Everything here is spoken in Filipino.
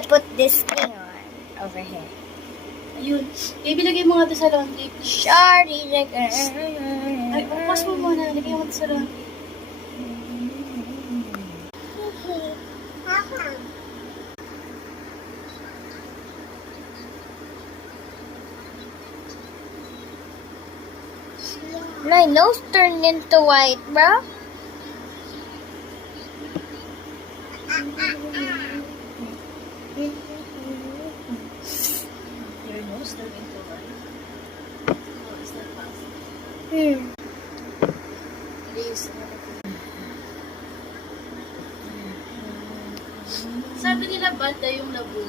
to put this thing on over here. Ayun. Ibilagay mo nga ito sa laundry, please. Sorry, like, Ay, upas mo muna. Lagay mo ito sa laundry. My nose turned into white, bro. Your nose turned into white. Oh, is that possible? Sabi nila bad na yung labo.